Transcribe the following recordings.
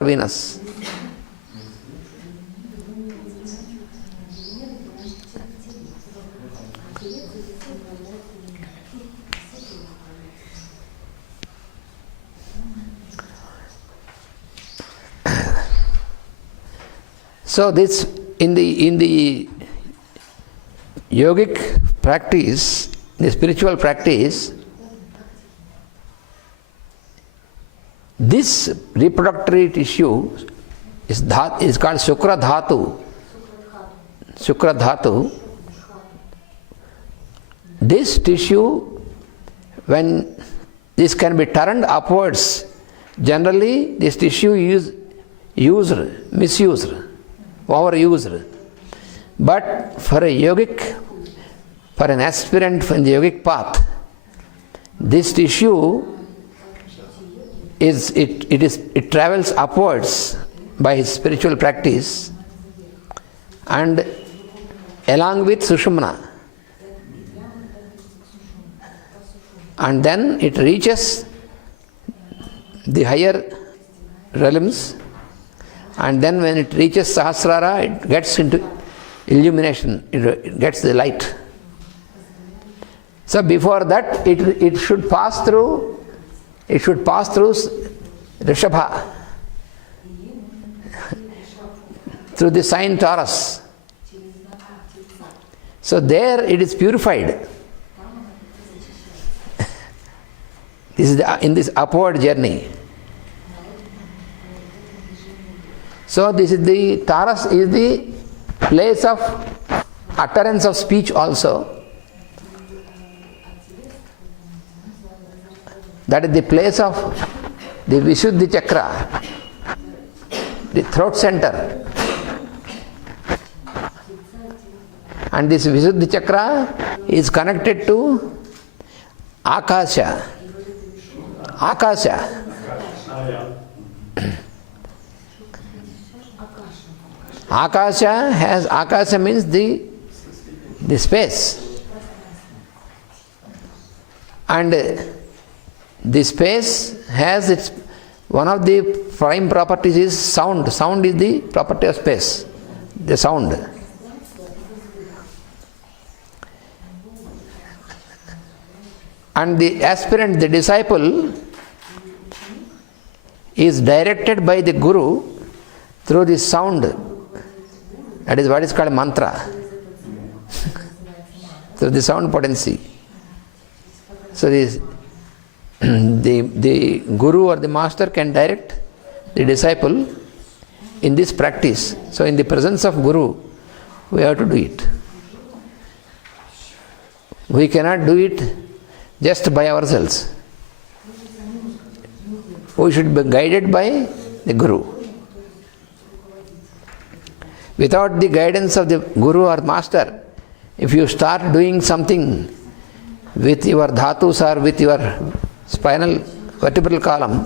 Venus. So this in the yogic practice, the spiritual practice, this reproductory tissue is called Shukra Dhatu. Shukra Dhatu. This tissue, when this can be turned upwards, generally this tissue is used, misused, overused. But for a yogic, for an aspirant in the yogic path, this tissue it travels upwards by his spiritual practice and along with Sushumna. And then it reaches the higher realms, and then when it reaches Sahasrara, it gets into illumination, it gets the light. So before that, it should pass through Rishabha, through the sign Taurus. So there it is purified. This is in this upward journey. So this is the Taurus is the place of utterance of speech also. That is the place of the Vishuddhi Chakra, the throat center. And this Vishuddhi Chakra is connected to Akasha. Akasha. Akasha means the space. And the space has its, one of the prime properties is sound. Sound is the property of space, the sound. And the aspirant, the disciple, is directed by the Guru through the sound. That is what is called mantra. Through the sound potency. So the Guru or the Master can direct the disciple in this practice. So in the presence of Guru, we have to do it. We cannot do it just by ourselves. We should be guided by the Guru. Without the guidance of the Guru or Master, if you start doing something with your dhatus or with your spinal vertebral column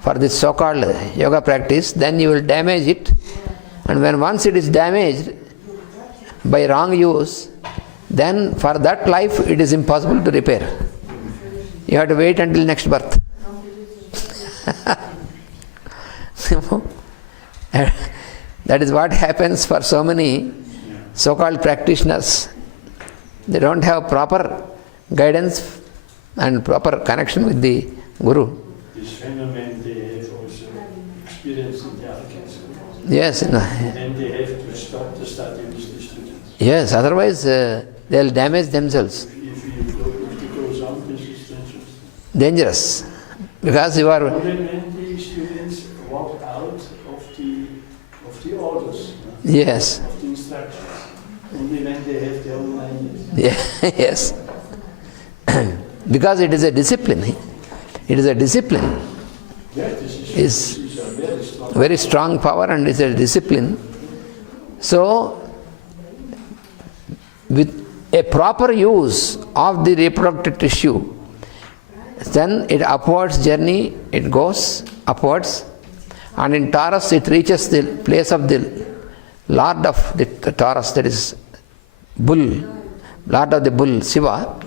for this so-called yoga practice, then you will damage it. And when once it is damaged by wrong use, then for that life it is impossible to repair. You have to wait until next birth. That is what happens for so many so-called practitioners. They don't have proper guidance and proper connection with the Guru. This phenomenon they have also experienced in the Africans. Yes. And they have to stop the study with the students. Yes, otherwise they will damage themselves. If it goes on, this is Dangerous. Because you are... Only when the students walk out of the orders. Yes. Of the instructions. Only when they have their own ideas. Yeah, yes. Because it is a discipline. It is a discipline. Yeah, this is a very strong power and it's a discipline. So, with a proper use of the reproductive tissue, then it upwards journey, it goes upwards, and in Taurus it reaches the place of the Lord of the Taurus, that is bull, Lord of the bull, Shiva.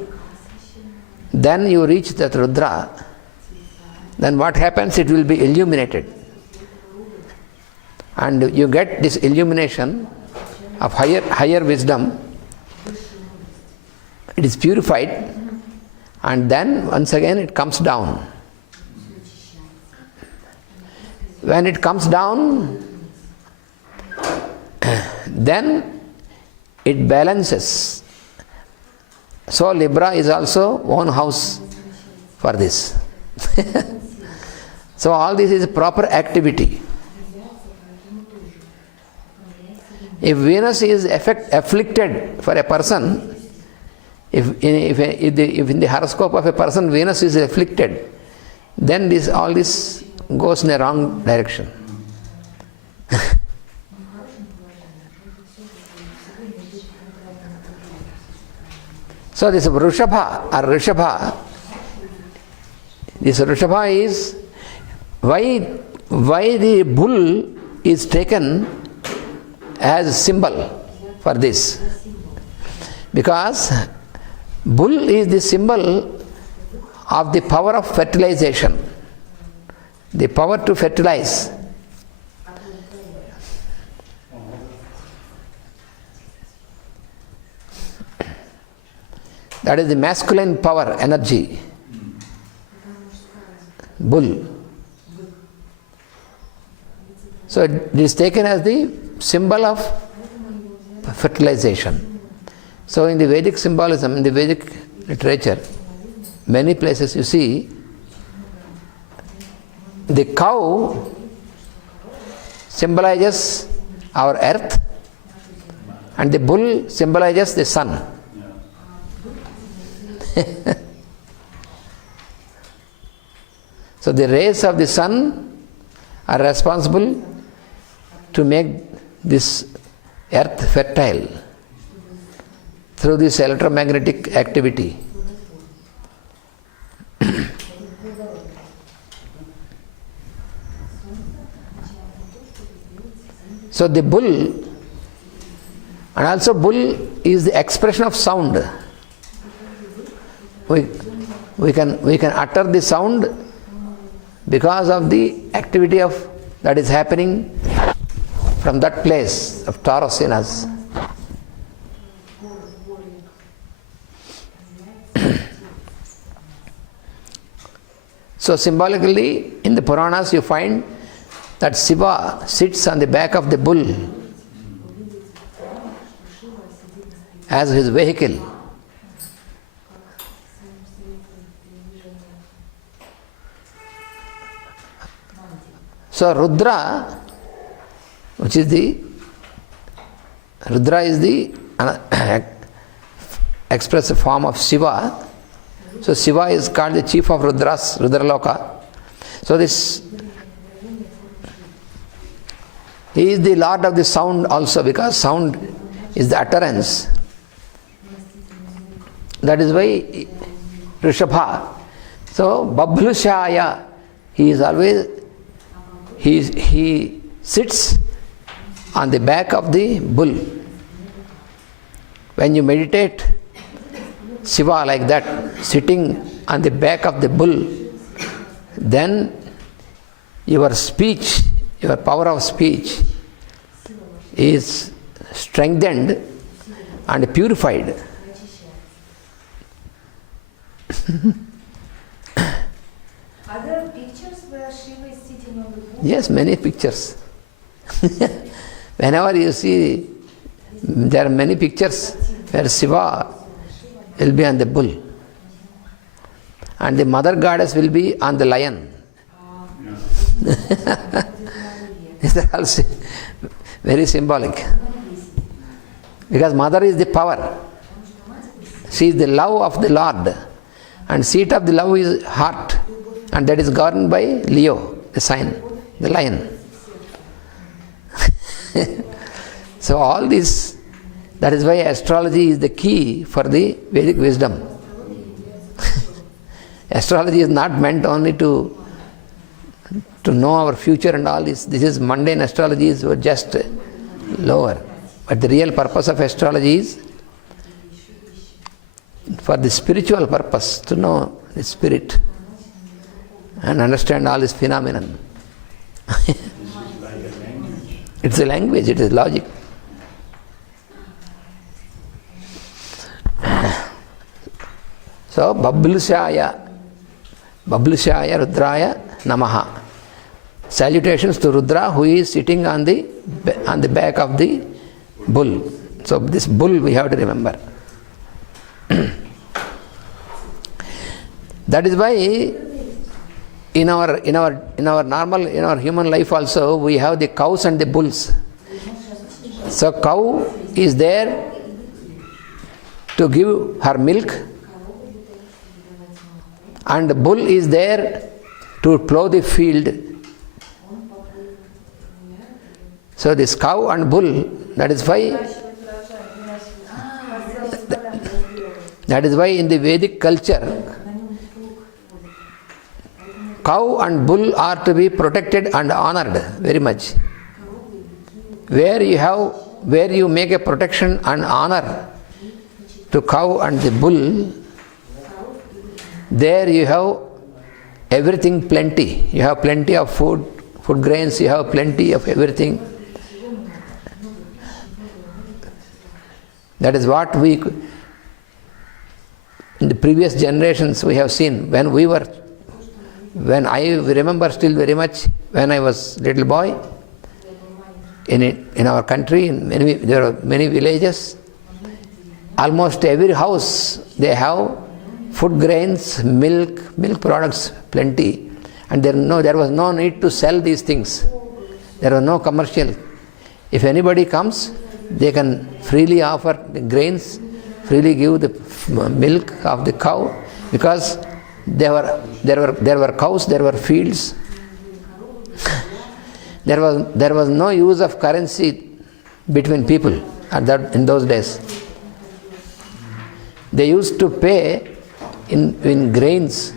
Then you reach that Rudra, then what happens? It will be illuminated. and you get this illumination of higher wisdom. It is purified, and then once again it comes down. When it comes down, then it balances. So Libra is also one house for this. So all this is proper activity. If Venus is afflicted for a person, if in the horoscope of a person Venus is afflicted, then all this goes in a wrong direction. So this Rishabha, this Rishabha is why the bull is taken as symbol for this. Because bull is the symbol of the power of fertilization, the power to fertilize. That is the masculine power, energy. Bull. So it is taken as the symbol of fertilization. So in the Vedic symbolism, in the Vedic literature, many places you see the cow symbolizes our earth and the bull symbolizes the sun. So the rays of the sun are responsible to make this earth fertile through this electromagnetic activity. So the bull, and also bull is the expression of sound. We can utter the sound because of the activity that is happening from that place of Taurus in us. So symbolically in the Puranas you find that Shiva sits on the back of the bull as his vehicle. So Rudra is the expressive form of Shiva. So Shiva is called the chief of Rudras, Rudraloka. So he is the lord of the sound also, because sound is the utterance. That is why Rishabha. So Babhlushaya, he sits on the back of the bull. When you meditate Shiva like that, sitting on the back of the bull, then your speech, your power of speech is strengthened and purified. Are there pictures where Shiva is sitting on the bull? Yes, many pictures. Whenever you see, there are many pictures where Shiva will be on the bull and the mother goddess will be on the lion. These are also very symbolic, because mother is the power. She is the love of the Lord, and seat of the love is heart, and that is governed by Leo, the sign, the lion. So all this, that is why astrology is the key for the Vedic wisdom. Astrology is not meant only to know our future and all this. This is mundane astrology, is just lower. But the real purpose of astrology is for the spiritual purpose, to know the spirit and understand all this phenomenon. It's a language, it is logic. So, Bablushaya Rudraya Namaha. Salutations to Rudra, who is sitting on the back of the bull. So this bull we have to remember. That is why in our human life also we have the cows and the bulls. So cow is there to give her milk, and the bull is there to plow the field. So this cow and bull, that is why in the Vedic culture, cow and bull are to be protected and honored very much. Where you make a protection and honor to cow and the bull, there you have everything plenty. You have plenty of food grains, you have plenty of everything. That is what in the previous generations we have seen. When I remember still very much, when I was little boy, in our country, there are many villages, almost every house they have food grains, milk products plenty, and there was no need to sell these things. There was no commercial. If anybody comes, they can freely offer the grains, freely give the milk of the cow, because there were cows, there were fields. There was no use of currency between people in those days. They used to pay in grains.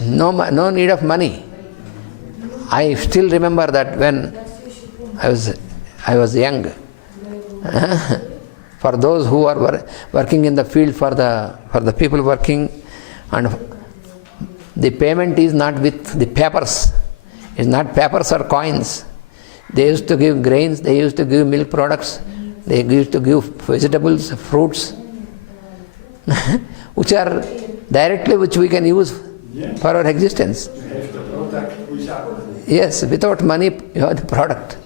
No need of money. I still remember that when I was young. For those who are working in the field, for the people working, and the payment is not with the papers. It's not papers or coins. They used to give grains, they used to give milk products, they used to give vegetables, fruits, which we can use for our existence. You have the product without. Yes, without money you have the product.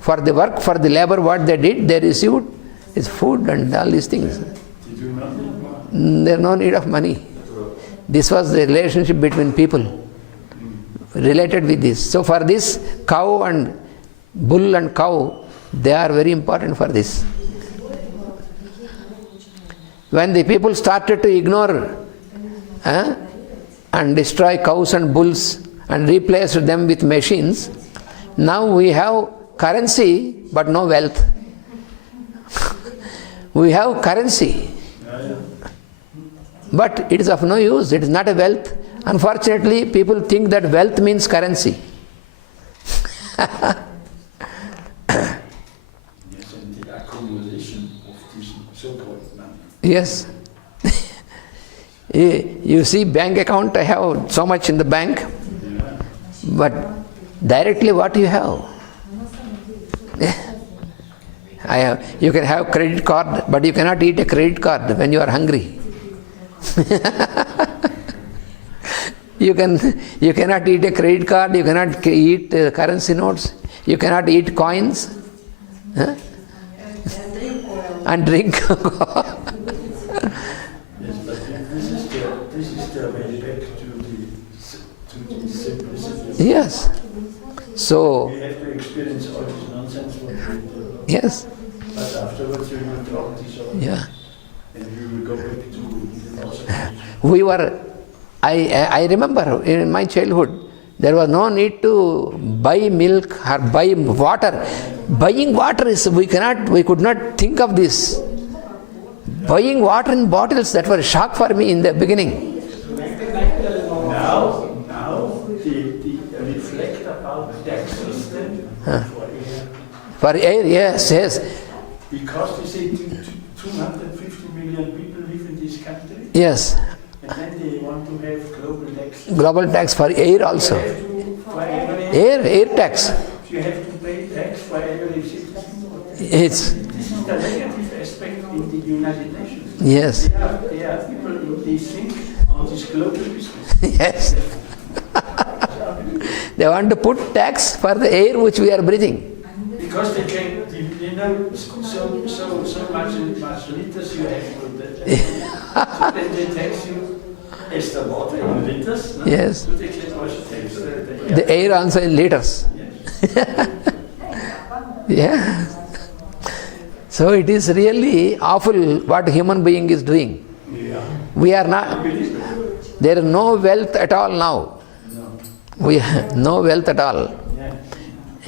For the work, for the labor, what they did, they received is food and all these things. There is no need of money. This was the relationship between people related with this. So for this, cow and bull and cow, they are very important for this. When the people started to ignore and destroy cows and bulls and replace them with machines, now we have currency but no wealth. We have currency, but it is of no use. It is not a wealth. Unfortunately, people think that wealth means currency. Yes, and the accumulation of this so-called money. Yes. You see, bank account, I have so much in the bank, but directly what you have? You can have credit card, but you cannot eat a credit card when you are hungry. You cannot eat a credit card, you cannot eat currency notes, you cannot eat coins, and drink. Yes, but this is the way back to the simplicity. Yes. So. You have to experience all this nonsense what we do. Yes. But afterwards you will drop this all. Yeah. And you will go back to I remember in my childhood, there was no need to buy milk or buy water. Buying water we could not think of this. Buying water in bottles, that was a shock for me in the beginning. Now the reflect about tax system For air, yes. Because they say 250 million people live in this country. Yes. And then they want to have global tax. Global tax for air also. They have to for every... Air tax. You have to pay tax for every citizen. It's, This is the negative aspect in the United Nations. yes, There are people they think on this global business. yes. They want to put tax for the air which we are breathing. Because they can, so much liters you have to so then they tax you as the water in liters. No? Yes. So they can also tax The air also in liters. Yes. Yeah. So it is really awful what a human being is doing. Yeah. We are not, there is no wealth at all now. No. We have no wealth at all. Yeah.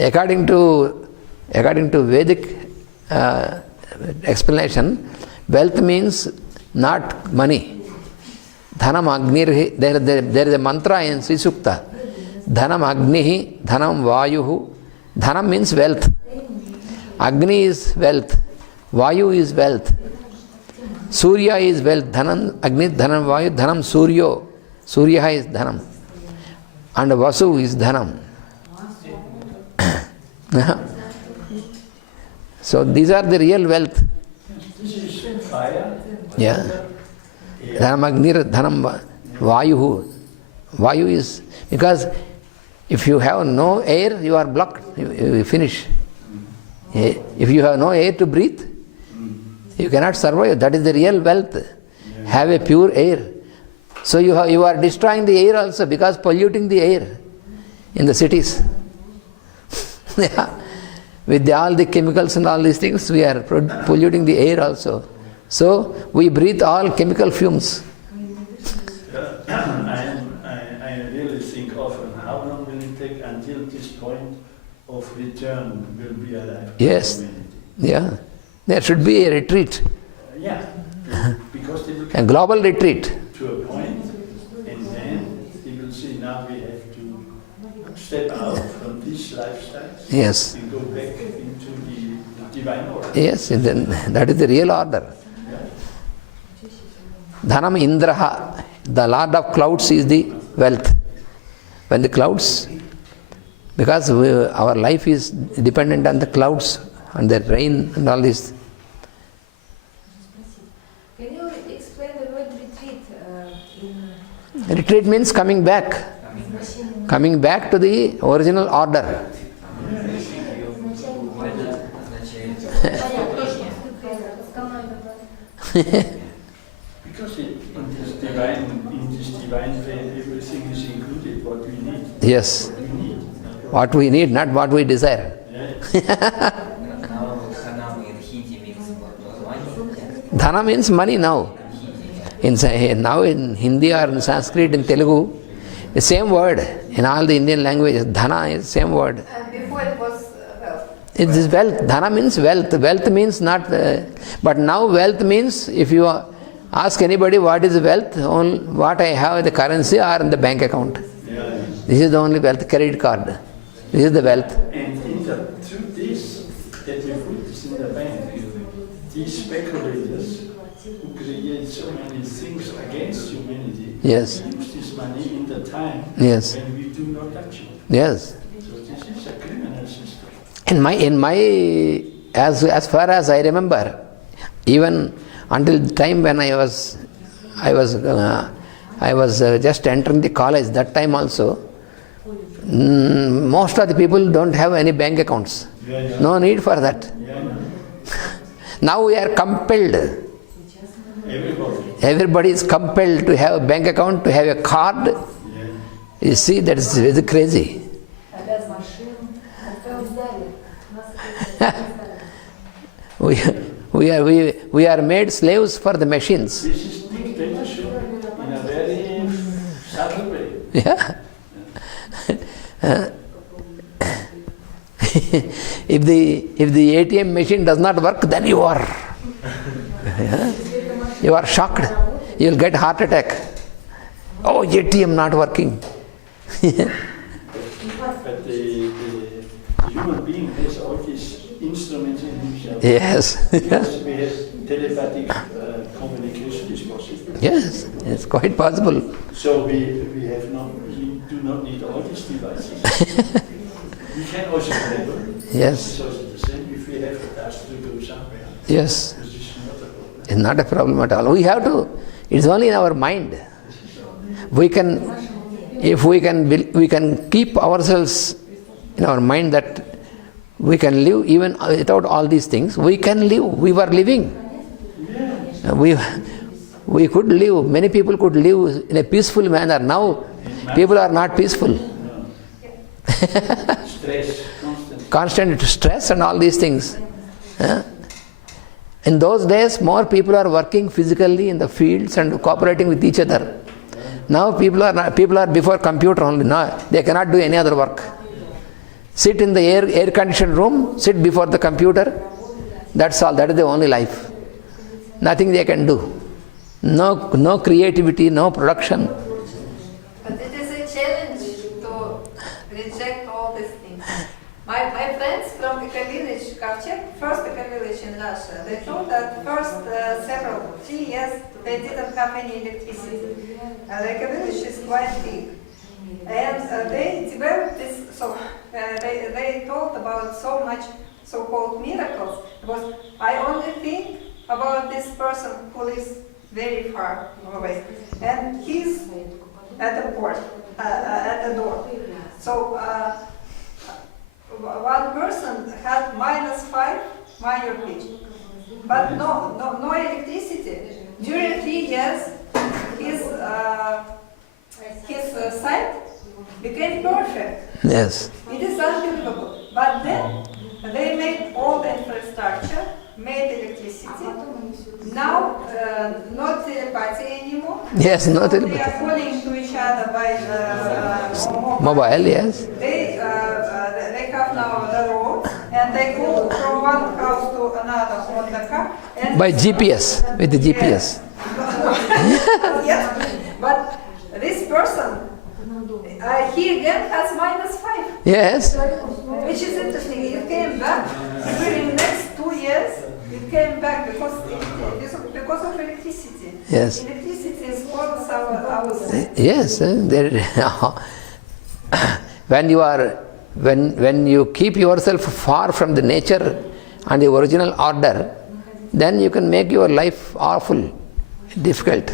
According to Vedic explanation, wealth means not money. Dhanam Agnirhi, there is a mantra in Srisukta. Dhanam Agnihi, Dhanam Vayuhu. Dhanam means wealth. Agni is wealth. Vayu is wealth. Surya is wealth. Dhanam Agni, Dhanam Vayu, Dhanam Suryo. Surya is Dhanam. And Vasu is Dhanam. So these are the real wealth. This is fire. Yeah. Dhanam Agnir, Dhanam Vayu. Vayu is, because if you have no air, you are blocked. You finish. If you have no air to breathe, you cannot survive. That is the real wealth. Have a pure air. So you are destroying the air also because polluting the air in the cities. Yeah. With all the chemicals and all these things, we are polluting the air also. So we breathe all chemical fumes. I really think often, how long will it take until this point of return will be alive? Yes. Yeah. There should be a retreat. Yeah. Because they will A come global retreat. to a point, and then they will see now we have to step out from these lifestyles Yes. and go back into the divine order. Yes, and then that is the real order. Dhanam Indraha, the lord of clouds is the wealth. When the clouds, because our life is dependent on the clouds and the rain and all this. Can you explain the word retreat in Retreat means coming back. Coming back to the original order. Because in this divine faith, everything is included, what we need. Yes. What we need. What we need, not what we desire. Dhana means money now. Now in Hindi or in Sanskrit, in Telugu, the same word. In all the Indian languages, dhana is the same word. before it was wealth? It is wealth. Dhana means wealth. Wealth means not... but now wealth means, if you ask anybody what is wealth, only what I have in the currency or in the bank account. This is the only wealth, credit card. This is the wealth. And through this, that we put this in the bank, these speculators who create so many things against humanity, Yes. use this money in the time Yes. when we do not touch it. Yes. So this is a criminal system. In my as far as I remember, even until the time when I was just entering the college, that time also, most of the people don't have any bank accounts. No need for that. Now we are compelled. Everybody is compelled to have a bank account, to have a card. You see, that is very crazy. We are made slaves for the machines. This is dictatorship in a very subtle way. Yeah. If the ATM machine does not work, then you are shocked. You will get heart attack. Oh, ATM not working. But the human being has all these instruments in himself. Yes. Because we have telepathic communication is possible. Yes, it's quite possible. So we do do not need all these devices. We can also label. Yes. It's also the same if we have a task to do somewhere. Yes. This is not a problem. It's not a problem at all. We have to, it's only in our mind. We can, if we can keep ourselves in our mind that we can live even without all these things, we can live. We were living. We could live, many people could live in a peaceful manner. Now, people are not peaceful. Stress, Constant stress and all these things. In those days, more people are working physically in the fields and cooperating with each other. Now people are before computer only. Now they cannot do any other work. Sit in the air-conditioned room, sit before the computer. That's all. That is the only life. Nothing they can do. No creativity, no production. But it is a challenge to reject all these things. My friends from eco-village Kavchek, first eco-village in Russia, they told that first 3 years they didn't have any electricity. The eco-village is quite big. And they developed this, so they talked about so much so-called miracles, because I only think about this person who lives very far away, and he's at the port, at the door. So one person had -5 minor pitch, but no electricity. During 3 years, his sight became perfect. Yes. It is unbelievable. But then they made all the infrastructure, made electricity. Now, not telepathy anymore. Yes, not They telepathy. are calling to each other by Mobile, yes. They have now the road, and they go from one house to another on the car. And By GPS, with the GPS. yes, but this person, he again has -5. Yes. Which is interesting. It came back during the next 2 years. It came back because of electricity. Yes. Electricity spoils our Yes. When you keep yourself far from the nature and the original order, then you can make your life awful, difficult.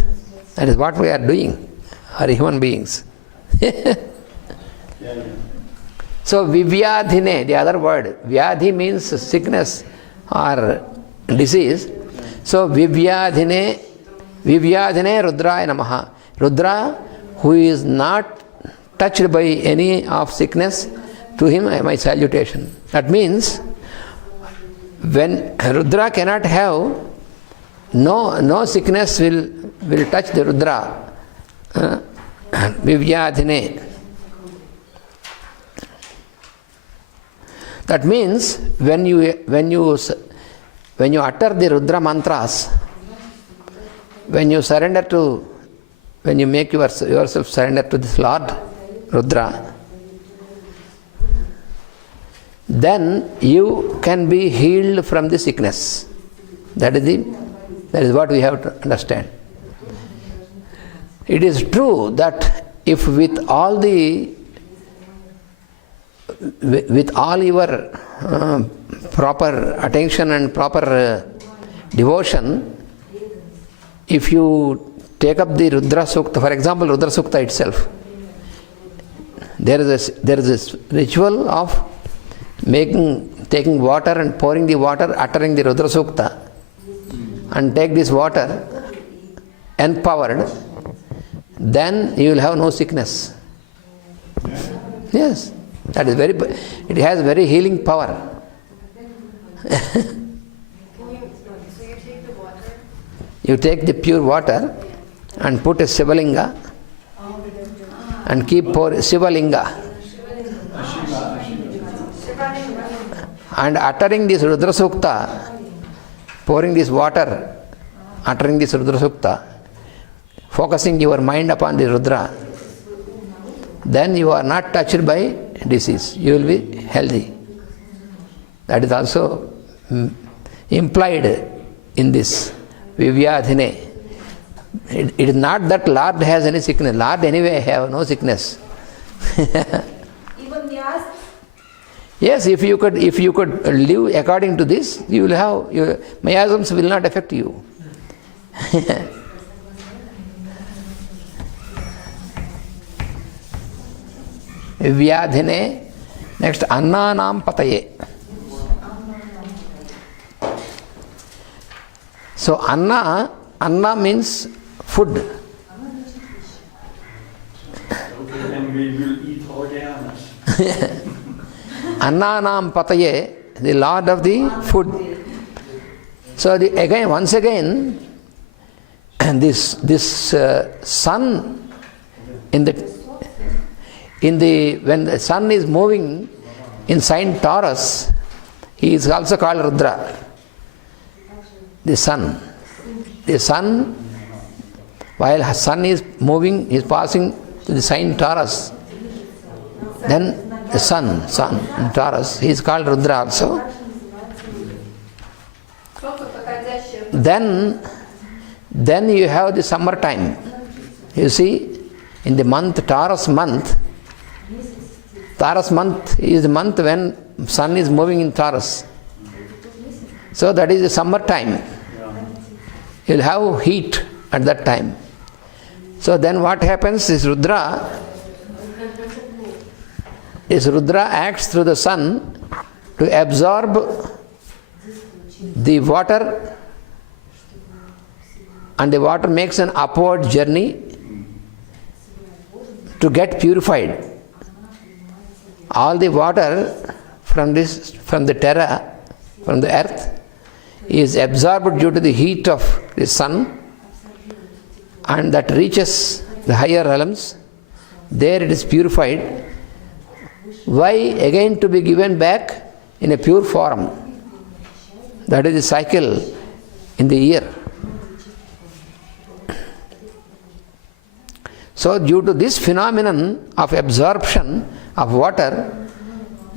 That is what we are doing, are human beings. So vivyadhine, the other word, vyadhi means sickness or disease. So vivyadhine Rudraya Namaha. Rudra, who is not touched by any of sickness, to him my salutation. That means when Rudra cannot have, no sickness will touch the Rudra. Vivyadhine. That means when you utter the Rudra mantras, when you make yourself surrender to this Lord Rudra, then you can be healed from the sickness. That is what we have to understand. It is true that if with all your proper attention and proper devotion, if you take up the Rudrasukta, for example, Rudrasukta itself, there is a ritual of taking water and pouring the water, uttering the Rudrasukta, and take this water empowered, then you will have no sickness. Yes, it has very healing power. You take the pure water and put a Shivalinga and keep pouring Shivalinga. And uttering this Rudrasukta, pouring this water, uttering this Rudrasukta, focusing your mind upon the Rudra, then you are not touched by disease. You will be healthy. That is also implied in this Vivyadhine. It is not that Lord has any sickness. Lord anyway have no sickness. Even miasms? Yes, if you could live according to this, you will have miasms will not affect you. Vyadhine. Next, annanam pataye. So anna means food. Okay, and we will eat organs. Annanam pataye, the Lord of the food. So once again, this sun when the sun is moving in sign Taurus, he is also called Rudra. The sun, while sun is moving, is passing to the sign Taurus. Then the sun in Taurus, he is called Rudra also. Then you have the summertime. You see, in the month, Taurus month is the month when sun is moving in Taurus. So that is the summer time. You will have heat at that time. So then what happens is Rudra acts through the sun to absorb the water, and the water makes an upward journey to get purified. All the water from the terra, from the earth, is absorbed due to the heat of the sun, and that reaches the higher realms. There it is purified. Why? Again to be given back in a pure form. That is the cycle in the year. So due to this phenomenon of absorption of water,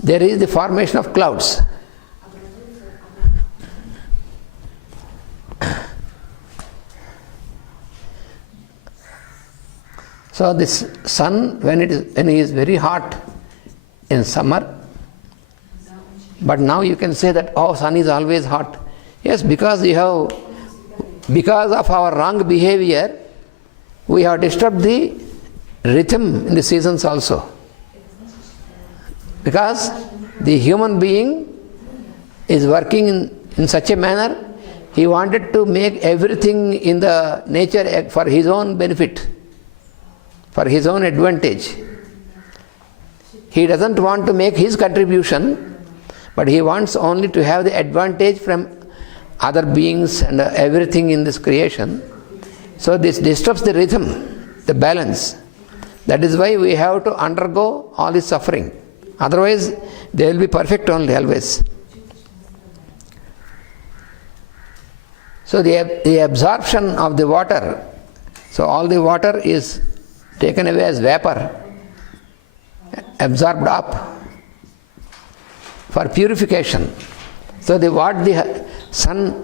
there is the formation of clouds. So this sun, when he is very hot in summer, but now you can say that, oh, sun is always hot. Yes, because of our wrong behavior, we have disturbed the rhythm in the seasons also. Because the human being is working in such a manner, he wanted to make everything in the nature for his own benefit, for his own advantage. He doesn't want to make his contribution, but he wants only to have the advantage from other beings and everything in this creation. So this disturbs the rhythm, the balance. That is why we have to undergo all this suffering. Otherwise, they will be perfect only, always. So the absorption of the water, so all the water is taken away as vapor, absorbed up for purification. So what the sun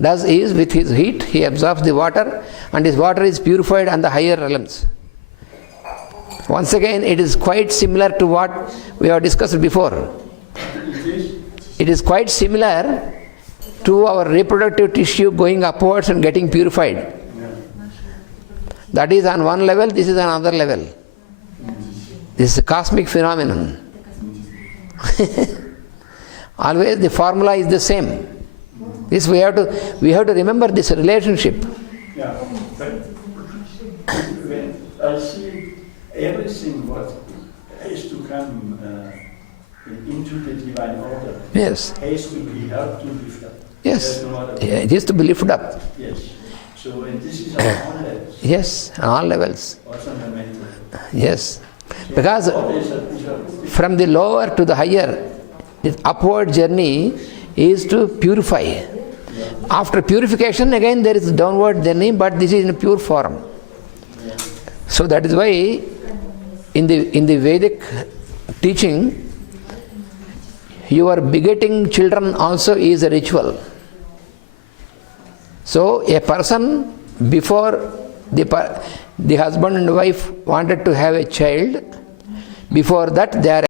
does is, with his heat, he absorbs the water, and his water is purified on the higher realms. Once again, it is quite similar to what we have discussed before. It is quite similar to our reproductive tissue going upwards and getting purified. That is on one level, this is on another level. This is a cosmic phenomenon. Always the formula is the same. This we have to remember this relationship. Yeah, but when I see everything what has to come into the divine order, Yes. has to be helped to lift up. Yes. There's no other way. Yeah, it is to be lifted up. Yes. So, and this is on all levels. Yes, on all levels. Also on the mental. Yes. Because All is a from the lower to the higher, the upward journey is to purify. After purification, again there is downward journey, but this is in a pure form. So that is why in the Vedic teaching, your begetting children also is a ritual. So a person, before the husband and wife wanted to have a child, Before that, they are